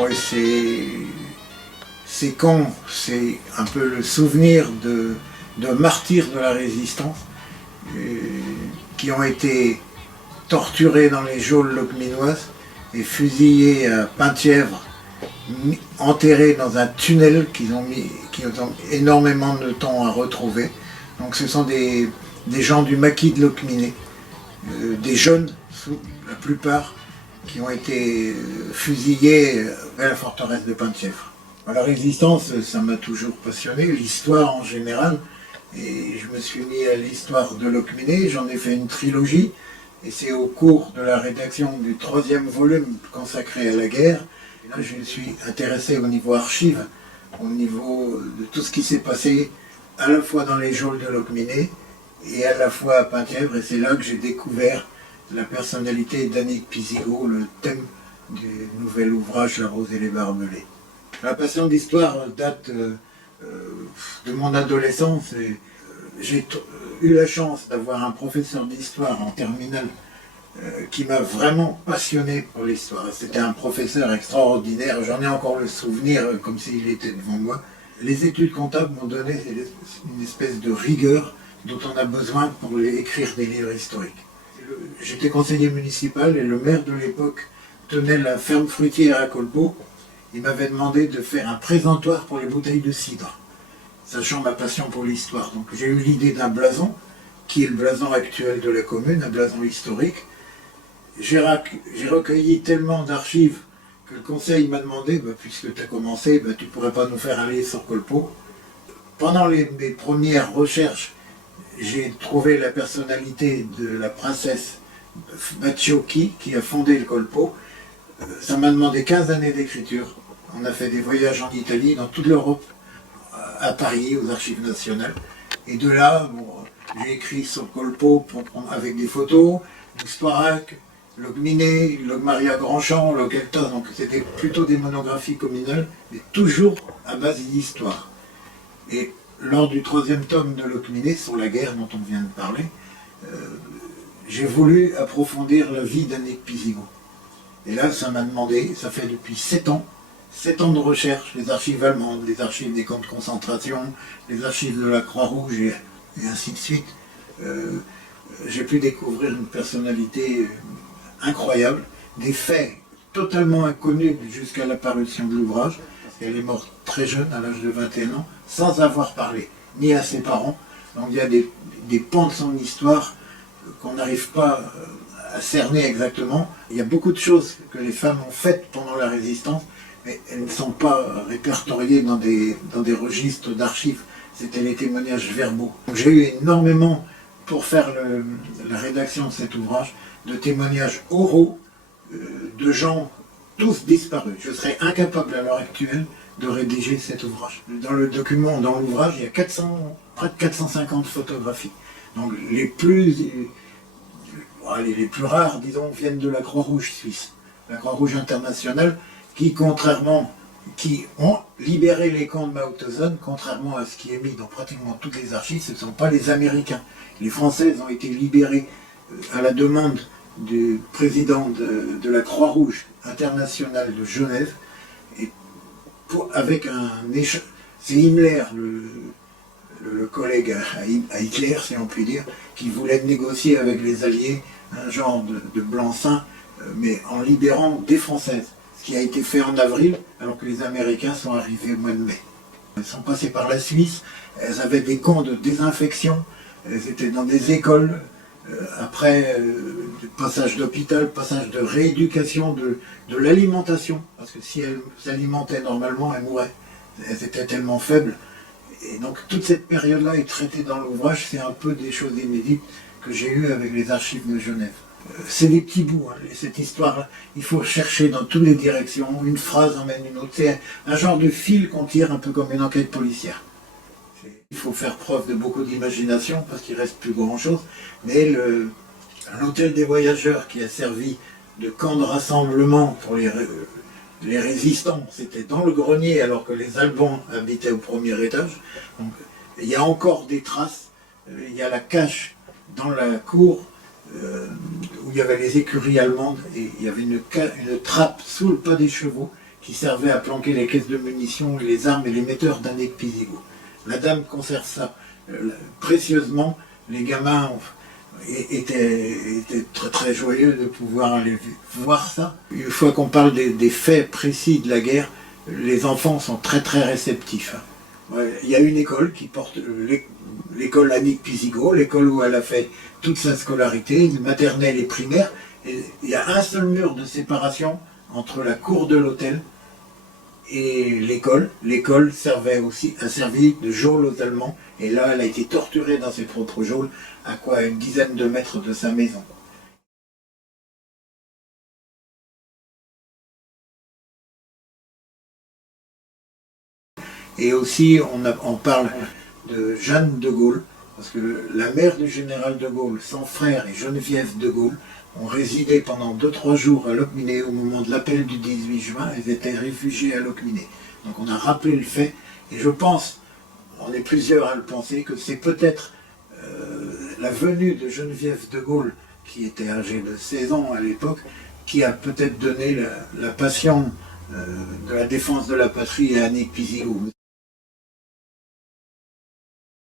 Ouais, ces camps, c'est un peu le souvenir de martyrs de la résistance qui ont été torturés dans les geôles locminoises et fusillés à Penthièvre, enterrés dans un tunnel qui ont énormément de temps à retrouver. Donc ce sont des gens du maquis de Locminé, des jeunes, la plupart, qui ont été fusillés vers la forteresse de Penthièvre. La résistance, ça m'a toujours passionné, l'histoire en général, et je me suis mis à l'histoire de Locminé, j'en ai fait une trilogie, et c'est au cours de la rédaction du 3e volume consacré à la guerre, et là je me suis intéressé au niveau archives, au niveau de tout ce qui s'est passé à la fois dans les geôles de Locminé et à la fois à Penthièvre, et c'est là que j'ai découvert la personnalité d'Annick Pisigaud, le thème du nouvel ouvrage La Rose et les Barbelés. La passion d'histoire date de mon adolescence. J'ai eu la chance d'avoir un professeur d'histoire en terminale qui m'a vraiment passionné pour l'histoire. C'était un professeur extraordinaire, j'en ai encore le souvenir comme s'il était devant moi. Les études comptables m'ont donné une espèce de rigueur dont on a besoin pour écrire des livres historiques. J'étais conseiller municipal et le maire de l'époque tenait la ferme fruitière à Colpeau. Il m'avait demandé de faire un présentoir pour les bouteilles de cidre, sachant ma passion pour l'histoire. Donc j'ai eu l'idée d'un blason, qui est le blason actuel de la commune, un blason historique. J'ai recueilli tellement d'archives que le conseil m'a demandé, puisque tu as commencé, tu ne pourrais pas nous faire aller sur Colpeau. Pendant mes premières recherches, j'ai trouvé la personnalité de la princesse Bacciochi, qui a fondé le Colpeau. Ça m'a demandé 15 années d'écriture. On a fait des voyages en Italie, dans toute l'Europe, à Paris, aux Archives nationales. Et de là, j'ai écrit sur Colpeau avec des photos, Mousparac, Locminé, Logmaria Grandchamp, Localta. Donc c'était plutôt des monographies communales, mais toujours à base d'histoire. Et lors du 3e tome de Locminé, sur la guerre dont on vient de parler, j'ai voulu approfondir la vie d'Annick Pisigaud. Et là, ça m'a demandé, ça fait depuis 7 ans de recherche, les archives allemandes, les archives des camps de concentration, les archives de la Croix-Rouge et ainsi de suite. J'ai pu découvrir une personnalité incroyable, des faits totalement inconnus jusqu'à la parution de l'ouvrage. Elle est morte très jeune, à l'âge de 21 ans, sans avoir parlé, ni à ses parents. Donc il y a des pans de son histoire qu'on n'arrive pas à cerner exactement. Il y a beaucoup de choses que les femmes ont faites pendant la résistance, mais elles ne sont pas répertoriées dans des registres d'archives. C'était les témoignages verbaux. J'ai eu énormément, pour faire la rédaction de cet ouvrage, de témoignages oraux de gens tous disparus. Je serais incapable à l'heure actuelle de rédiger cet ouvrage. Dans le document, dans l'ouvrage, il y a près de 450 photographies. Donc les plus rares, disons, viennent de la Croix-Rouge suisse, la Croix-Rouge internationale, qui ont libéré les camps de Mauthausen, contrairement à ce qui est mis dans pratiquement toutes les archives, ce ne sont pas les Américains. Les Françaises ont été libérées à la demande du président de la Croix-Rouge internationale de Genève, et avec un échange. C'est Himmler, le collègue à Hitler, si on peut dire, qui voulait négocier avec les Alliés un genre de blanc-seing, mais en libérant des Françaises, ce qui a été fait en avril, alors que les Américains sont arrivés au mois de mai. Elles sont passées par la Suisse, elles avaient des camps de désinfection, elles étaient dans des écoles, après passage d'hôpital, passage de rééducation, de l'alimentation, parce que si elles s'alimentaient normalement, elles mouraient. Elles étaient tellement faibles. Et donc toute cette période-là est traitée dans l'ouvrage, c'est un peu des choses inédites que j'ai eues avec les archives de Genève. C'est des petits bouts, hein, cette histoire-là. Il faut chercher dans toutes les directions, une phrase emmène une autre. C'est un genre de fil qu'on tire un peu comme une enquête policière. Il faut faire preuve de beaucoup d'imagination parce qu'il ne reste plus grand-chose. Mais l'hôtel des voyageurs qui a servi de camp de rassemblement pour les résistants, c'était dans le grenier alors que les Allemands habitaient au premier étage. Donc, il y a encore des traces. Il y a la cache dans la cour où il y avait les écuries allemandes et il y avait une trappe sous le pas des chevaux qui servait à planquer les caisses de munitions, les armes et les metteurs d'Annick Pisigot. La dame conserve ça précieusement. Les gamins étaient très, très joyeux de pouvoir aller voir ça. Une fois qu'on parle des faits précis de la guerre, les enfants sont très très réceptifs. Il y a une école qui porte l'école Annick Pisigot, l'école où elle a fait toute sa scolarité, une maternelle et primaire. Et il y a un seul mur de séparation entre la cour de l'hôtel et l'école. L'école a servi de geôle aux Allemands. Et là, elle a été torturée dans ses propres geôles, à quoi une dizaine de mètres de sa maison. Et aussi, on parle de Jeanne de Gaulle, parce que la mère du général de Gaulle, son frère et Geneviève de Gaulle, ont résidé pendant 2-3 jours à Locminé au moment de l'appel du 18 juin. Elles étaient réfugiées à Locminé. Donc on a rappelé le fait, et je pense, on est plusieurs à le penser, que c'est peut-être la venue de Geneviève de Gaulle, qui était âgée de 16 ans à l'époque, qui a peut-être donné la passion de la défense de la patrie à Annick Pisigot.